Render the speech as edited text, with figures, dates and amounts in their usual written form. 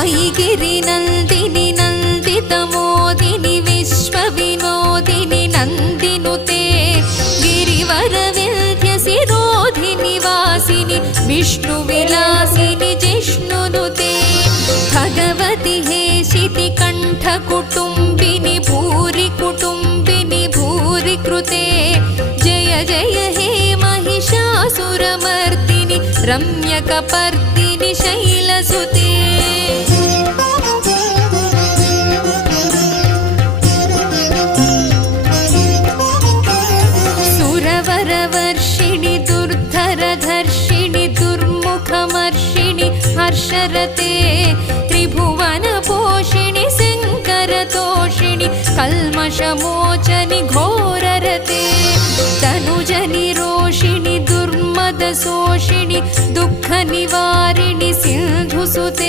सायिगिरिनन्दिनि नन्दितमोदिनि विश्वविनोदिनि नन्दिनुते गिरिवरविन्ध्यसिरोधिनि वासिनि विष्णुविलासिनि जिष्णुनुते भगवति हेशितिकण्ठकुटुम्बिनि भूरि कुटुम्बिनि भूरि कृते जय जय हे महिषासुरमर्दिनि रम्यकपर्दिनि शैलसुते सुरवरवर्षिणि दुर्धरधर्षिणि दुर्मुखमर्षिणि हर्षरते त्रिभुवनपोषिणि शङ्करतोषिणि कल्मषमोचनि घोररते तनुजनिरोषिणि दुर्मदशोषिणि दुःखनिवारिणि सिन्धुसुते।